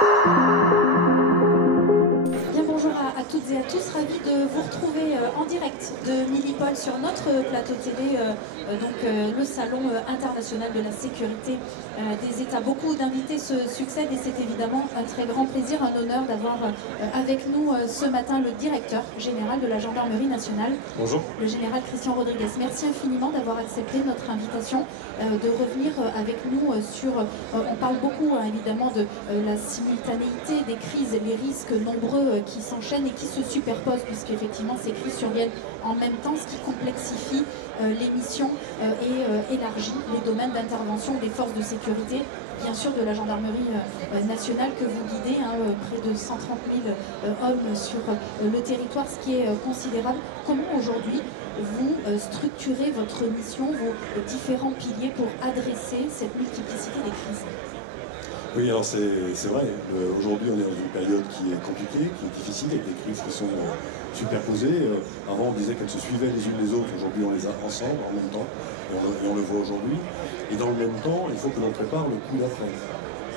Bien, bonjour à toutes et à tous, ravi de vous retrouver en direct de Milipol sur notre plateau télé, le Salon international de la sécurité des États. Beaucoup d'invités se succèdent et c'est évidemment un très grand plaisir, un honneur d'avoir avec nous ce matin le directeur général de la Gendarmerie nationale. Bonjour. Le général Christian Rodriguez. Merci infiniment d'avoir accepté notre invitation, de revenir avec nous sur... on parle beaucoup évidemment de la simultanéité des crises, les risques nombreux qui s'enchaînent et qui se superposent, puisqu'effectivement ces crises surviennent en même temps, ce qui complexifie les missions et élargit les domaines d'intervention des forces de sécurité, bien sûr de la gendarmerie nationale que vous guidez, près de 130 000 hommes sur le territoire, ce qui est considérable. Comment aujourd'hui vous structurez votre mission, vos différents piliers pour adresser cette multiplicité des crises? Oui, alors c'est vrai, aujourd'hui on est dans une période qui est compliquée, qui est difficile, avec des crises qui sont superposées. Avant on disait qu'elles se suivaient les unes les autres, aujourd'hui on les a ensemble en même temps, et on le voit aujourd'hui. Et dans le même temps, il faut que l'on prépare le coup d'après.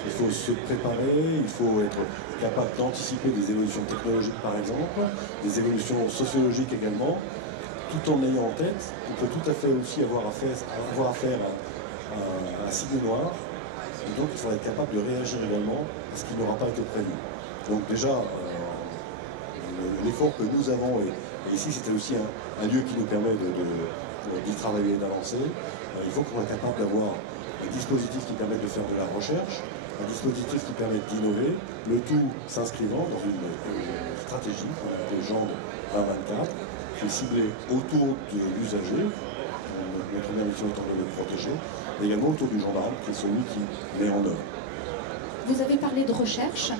Il faut se préparer, il faut être capable d'anticiper des évolutions technologiques par exemple, des évolutions sociologiques également, tout en ayant en tête qu'on peut tout à fait aussi avoir affaire à un signe noir. Et donc il faudra être capable de réagir également à ce qui n'aura pas été prévu. Donc déjà, l'effort que nous avons, et ici c'était aussi un lieu qui nous permet d'y travailler et d'avancer, il faut qu'on soit capable d'avoir un dispositif qui permet de faire de la recherche, un dispositif qui permet d'innover, le tout s'inscrivant dans une stratégie qu'on appelle GEND 2024, qui est ciblée autour de l'usager, notre première mission étant de le protéger, et également autour du gendarme, qui est celui qui met en œuvre. Vous avez parlé de recherche.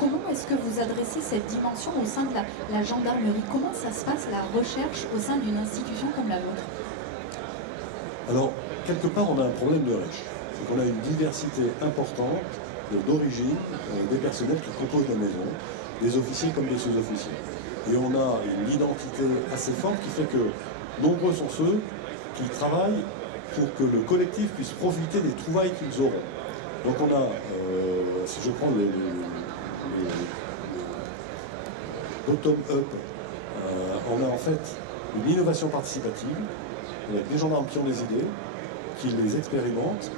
Comment est-ce que vous adressez cette dimension au sein de la gendarmerie? Comment ça se passe, la recherche, au sein d'une institution comme la vôtre? Alors, quelque part, on a un problème de riche. C'est qu'on a une diversité importante d'origine des personnels qui composent la maison, des officiers comme des sous-officiers. Et on a une identité assez forte qui fait que nombreux sont ceux qui travaillent pour que le collectif puisse profiter des trouvailles qu'ils auront. Donc on a, si je prends le bottom-up, on a en fait une innovation participative, avec des gendarmes qui ont des idées, qui les expérimentent,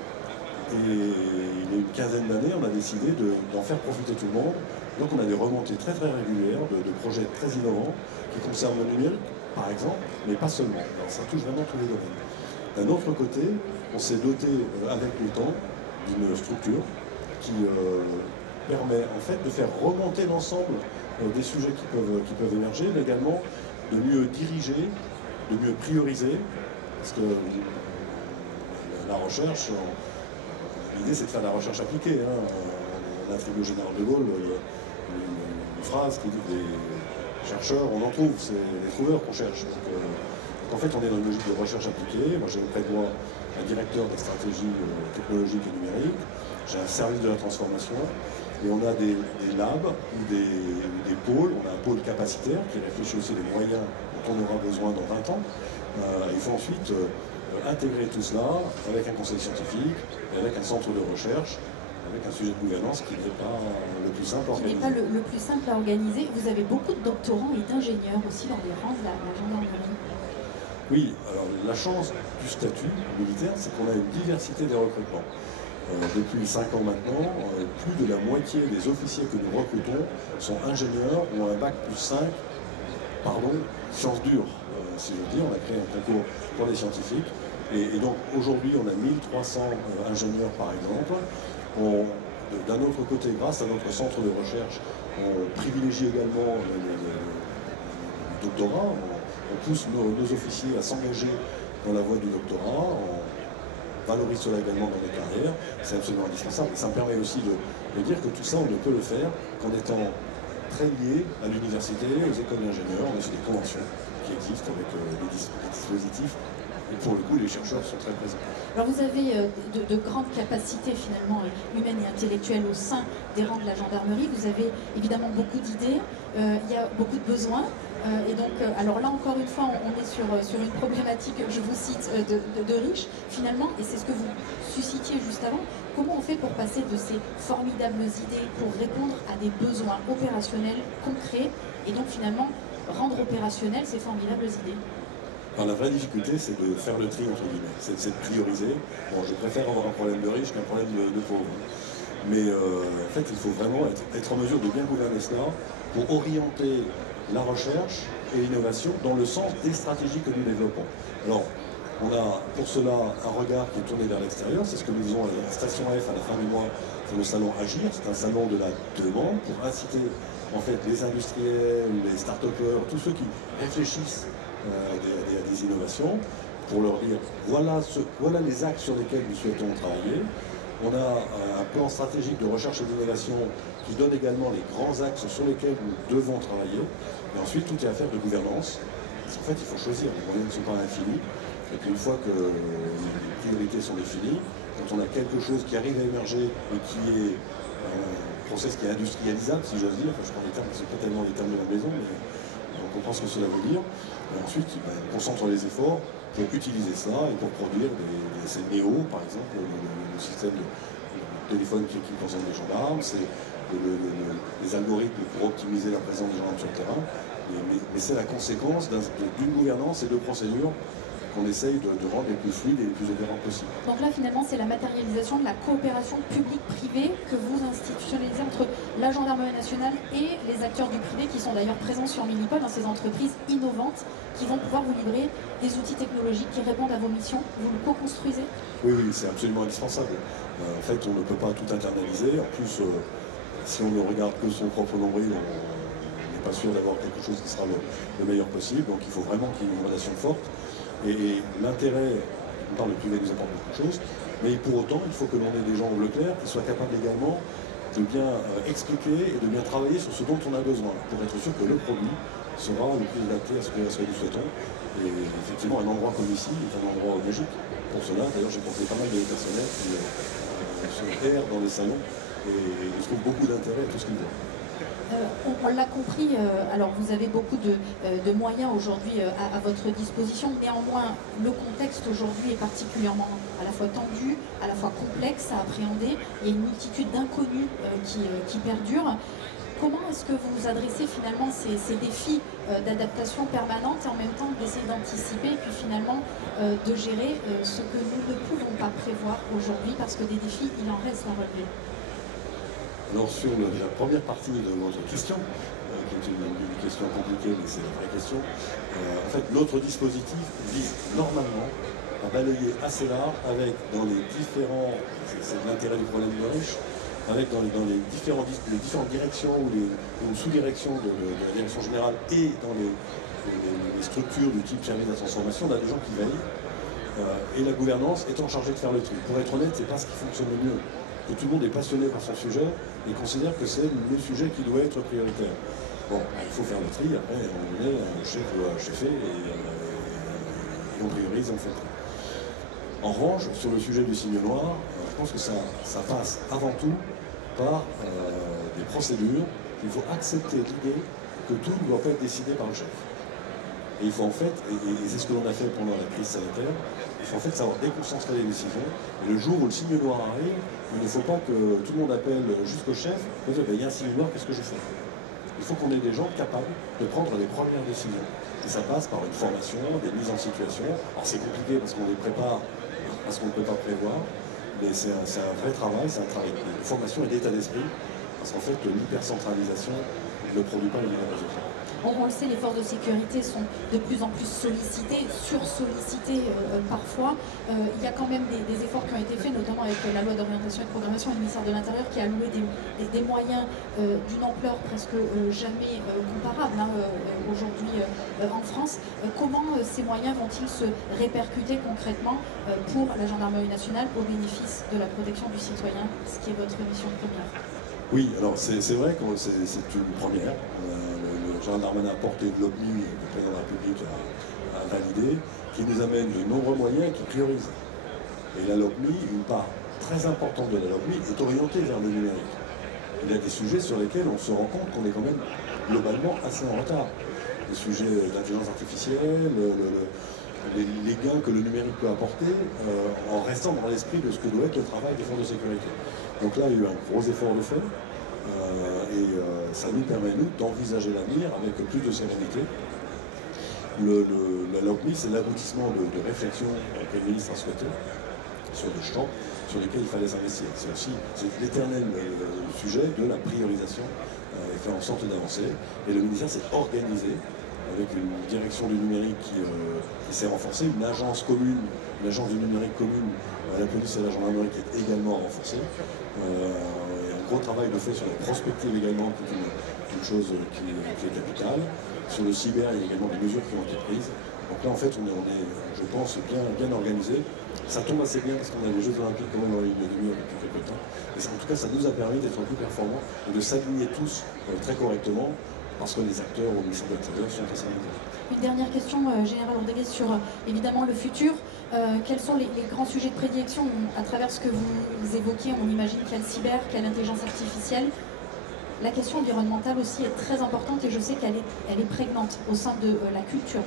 et il y a une quinzaine d'années, on a décidé d'en faire profiter tout le monde. Donc on a des remontées très régulières de projets très innovants qui concernent le numérique, par exemple, mais pas seulement. Alors, ça touche vraiment tous les domaines. D'un autre côté, on s'est doté avec le temps d'une structure qui permet en fait de faire remonter l'ensemble des sujets qui peuvent émerger, mais également de mieux diriger, de mieux prioriser, parce que la recherche, l'idée c'est de faire de la recherche appliquée. On attribue au général de Gaulle une phrase qui dit que les chercheurs, on en trouve, c'est les trouveurs qu'on cherche. Donc en fait, on est dans une logique de recherche appliquée. Moi, j'ai auprès de moi un directeur des stratégies technologiques et numériques. J'ai un service de la transformation. Et on a des labs ou des pôles. On a un pôle capacitaire qui réfléchit aussi des moyens dont on aura besoin dans 20 ans. Il faut ensuite intégrer tout cela avec un conseil scientifique, et avec un centre de recherche, avec un sujet de gouvernance qui n'est pas le plus simple à organiser. Qui n'est pas le plus simple à organiser. Vous avez beaucoup de doctorants et d'ingénieurs aussi dans les rangs de la gendarmerie. Oui, alors la chance du statut militaire, c'est qu'on a une diversité des recrutements. Depuis 5 ans maintenant, plus de la moitié des officiers que nous recrutons sont ingénieurs ou un bac plus 5, sciences dures, si je veux dire. On a créé un concours pour les scientifiques. Et donc aujourd'hui, on a 1300 ingénieurs par exemple. D'un autre côté, grâce à notre centre de recherche, on privilégie également le doctorat. On pousse nos officiers à s'engager dans la voie du doctorat. On valorise cela également dans les carrières. C'est absolument indispensable. Et ça me permet aussi de dire que tout ça, on ne peut le faire qu'en étant très lié à l'université, aux écoles d'ingénieurs. On a aussi des conventions qui existent avec des dispositifs. Et pour le coup, les chercheurs sont très présents. Alors vous avez de grandes capacités finalement humaines et intellectuelles au sein des rangs de la gendarmerie. Vous avez évidemment beaucoup d'idées, il y a beaucoup de besoins. Et donc, alors là encore une fois, on est sur une problématique, je vous cite, de riches finalement, et c'est ce que vous suscitiez juste avant. Comment on fait pour passer de ces formidables idées pour répondre à des besoins opérationnels concrets et donc finalement rendre opérationnelles ces formidables idées? Alors, la vraie difficulté, c'est de faire le tri, entre guillemets, c'est de prioriser. Bon, je préfère avoir un problème de riche qu'un problème de pauvre. Mais en fait, il faut vraiment être en mesure de bien gouverner cela pour orienter la recherche et l'innovation dans le sens des stratégies que nous développons. Alors, on a pour cela un regard qui est tourné vers l'extérieur, c'est ce que nous faisons à la Station F à la fin du mois pour le salon Agir, c'est un salon de la demande pour inciter en fait les industriels, les start-upers, tous ceux qui réfléchissent à des innovations, pour leur dire voilà les axes sur lesquels nous souhaitons travailler. On a un plan stratégique de recherche et d'innovation qui donne également les grands axes sur lesquels nous devons travailler. Et ensuite, tout est affaire de gouvernance. Parce qu'en fait, il faut choisir. Les moyens ne sont pas infinis. Et puis une fois que les priorités sont définies, quand on a quelque chose qui arrive à émerger et qui est un process qui est industrialisable, si j'ose dire, enfin, je prends les termes, c'est pas tellement les termes de la maison, mais on comprend ce que cela veut dire. Et ensuite, on concentre les efforts pour utiliser ça et pour produire ces néos, par exemple, le système de téléphone qui concerne les gendarmes, c'est les algorithmes pour optimiser la présence des gendarmes sur le terrain. Mais c'est la conséquence d'une gouvernance et de procédures qu'on essaye de rendre les plus fluides et les plus opérantes possibles. Donc là, finalement, c'est la matérialisation de la coopération publique-privée que vous institutionnalisez entre la Gendarmerie nationale et les acteurs du privé qui sont d'ailleurs présents sur Milipol, dans ces entreprises innovantes qui vont pouvoir vous livrer des outils technologiques qui répondent à vos missions. Vous le co-construisez? Oui, oui, c'est absolument indispensable. En fait, on ne peut pas tout internaliser. En plus, si on ne regarde que son propre nombril, on n'est pas sûr d'avoir quelque chose qui sera le meilleur possible. Donc il faut vraiment qu'il y ait une relation forte. Et l'intérêt, on parle de privé, nous apporte beaucoup de choses, mais pour autant, il faut que l'on ait des gens au bleu clair qui soient capables également de bien expliquer et de bien travailler sur ce dont on a besoin, pour être sûr que le produit sera le plus adapté à ce que nous souhaitons. Et effectivement, un endroit comme ici est un endroit magique. Pour cela, d'ailleurs, j'ai porté pas mal de personnels qui se perdent dans les salons et je trouve beaucoup d'intérêt à tout ce qu'ils voient. On l'a compris, alors vous avez beaucoup de moyens aujourd'hui à votre disposition, néanmoins le contexte aujourd'hui est particulièrement à la fois tendu, à la fois complexe à appréhender, il y a une multitude d'inconnus qui perdurent. Comment est-ce que vous vous adressez finalement ces défis d'adaptation permanente et en même temps d'essayer d'anticiper et puis finalement de gérer ce que nous ne pouvons pas prévoir aujourd'hui parce que des défis, il en reste à relever? Alors sur la première partie de votre question, qui est une question compliquée, mais c'est la vraie question, en fait notre dispositif vise normalement à balayer assez large avec dans les différents, c'est l'intérêt du problème de riche, avec dans les différentes directions ou sous-directions de la direction générale et dans les structures du type service de la transformation, on a des gens qui veillent et la gouvernance étant chargée de faire le tri. Pour être honnête, c'est pas ce qui fonctionne le mieux. Que tout le monde est passionné par son sujet et considère que c'est le sujet qui doit être prioritaire. Bon, il faut faire le tri, après on est un chef ou un chefé et on priorise, on fait le tri. En revanche, sur le sujet du signe noir, je pense que ça passe avant tout par des procédures. Il faut accepter l'idée que tout ne doit pas être décidé par le chef. Et il faut en fait, et c'est ce que l'on a fait pendant la crise sanitaire, il faut en fait savoir déconcentrer les décisions. Et le jour où le signe noir arrive, il ne faut pas que tout le monde appelle jusqu'au chef, il y a un signe noir, qu'est-ce que je fais? Il faut qu'on ait des gens capables de prendre les premières décisions. Et ça passe par une formation, des mises en situation. Alors c'est compliqué parce qu'on les prépare à ce qu'on ne peut pas prévoir, mais c'est un vrai travail, c'est un travail de formation et d'état d'esprit, parce qu'en fait l'hypercentralisation ne produit pas les meilleurs résultats. On le sait, les forces de sécurité sont de plus en plus sollicitées, sursollicitées parfois. Il y a quand même des efforts qui ont été faits, notamment avec la loi d'orientation et de programmation et le ministère de l'Intérieur qui a alloué des moyens d'une ampleur presque jamais comparable aujourd'hui en France. Comment ces moyens vont-ils se répercuter concrètement pour la gendarmerie nationale au bénéfice de la protection du citoyen, ce qui est votre mission première? Oui, alors c'est vrai que c'est une première. Gérald Darmanin a porté de l'OPMI, le président de la République a validé, qui nous amène de nombreux moyens qui priorisent. Et la LOPMI, une part très importante de la LOPMI est orientée vers le numérique. Il y a des sujets sur lesquels on se rend compte qu'on est quand même globalement assez en retard. les sujets d'intelligence artificielle, les gains que le numérique peut apporter, en restant dans l'esprit de ce que doit être le travail des forces de sécurité. Donc là, il y a eu un gros effort de fait, et ça nous permet, nous, d'envisager l'avenir avec plus de sérénité. La LOPMI, c'est l'aboutissement de réflexions que le ministre a souhaité sur des champs sur lesquels il fallait s'investir. C'est aussi l'éternel sujet de la priorisation et faire en sorte d'avancer. Et le ministère s'est organisé avec une direction du numérique qui s'est renforcée, une agence commune, une agence du numérique commune à la police et à la gendarmerie qui est également renforcée. Et un gros travail de fait sur la prospective également, qui est une chose qui est capitale. Sur le cyber, il y a également des mesures qui ont été prises. Donc là, en fait, on est je pense, bien organisé. Ça tombe assez bien parce qu'on a les Jeux Olympiques quand même dans les demi depuis quelques temps. Et ça, en tout cas, ça nous a permis d'être plus performants et de s'aligner tous très correctement parce que les acteurs au ministère de l'Intérieur sont assez importants. Une dernière question, Général Rodriguez, sur évidemment le futur. Quels sont les grands sujets de prédilection à travers ce que vous évoquiez? On imagine qu'il y a le cyber, qu'il y a l'intelligence artificielle. La question environnementale aussi est très importante et je sais qu'elle est prégnante au sein de la culture.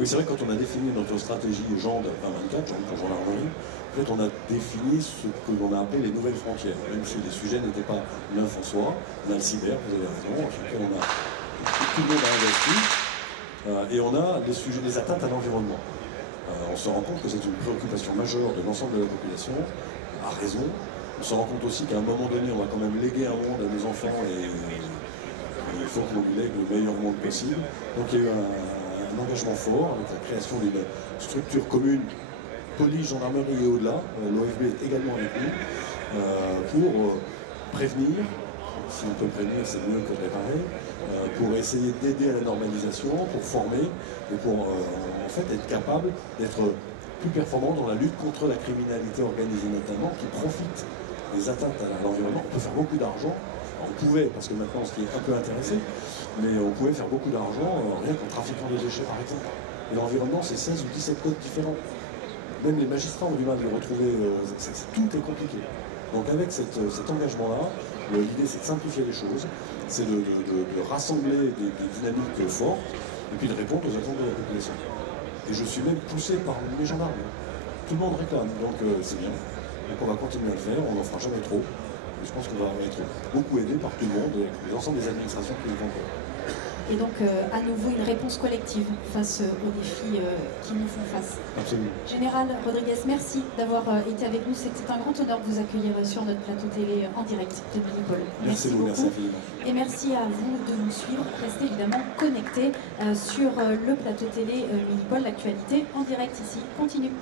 Oui, c'est vrai que quand on a défini notre stratégie GEND 2024, GEND pour gendarmerie, en fait, on a défini ce que l'on a appelé les nouvelles frontières, même si les sujets n'étaient pas neufs en soi. On a le cyber, vous avez raison, tout le monde a investi, et on a les atteintes à l'environnement. On se rend compte que c'est une préoccupation majeure de l'ensemble de la population, à raison. On se rend compte aussi qu'à un moment donné, on va quand même léguer un monde à nos enfants et il faut qu'on lui lègue le meilleur monde possible. Donc il y a eu un engagement fort avec la création d'une structure commune, police, gendarmerie et au-delà. L'OFB est également avec nous pour prévenir. Si on peut prévenir, c'est mieux que de réparer. Pour essayer d'aider à la normalisation, pour former et pour en fait être capable d'être plus performant dans la lutte contre la criminalité organisée notamment, qui profite des atteintes à l'environnement. On peut faire beaucoup d'argent, on pouvait, parce que maintenant ce qui est un peu intéressé, mais on pouvait faire beaucoup d'argent rien qu'en trafiquant des déchets par exemple. Et l'environnement, c'est 16 ou 17 codes différents. Même les magistrats ont du mal de retrouver, tout est compliqué. Donc avec cet engagement-là, l'idée c'est de simplifier les choses, c'est de rassembler des dynamiques fortes, et puis de répondre aux attentes de la population. Et je suis même poussé par les gendarmes. Tout le monde réclame, donc c'est bien. Donc on va continuer à le faire, on n'en fera jamais trop. Et je pense qu'on va être beaucoup aidé par tout le monde, et l'ensemble des administrations qui nous font. Et donc à nouveau une réponse collective face aux défis qui nous font face. Absolument. Général Rodriguez, merci d'avoir été avec nous. C'était un grand honneur de vous accueillir sur notre plateau télé en direct de Minipol. Merci beaucoup. Merci infiniment. Et merci à vous de nous suivre. Restez évidemment connectés sur le plateau télé Minipol. L'actualité en direct ici continue.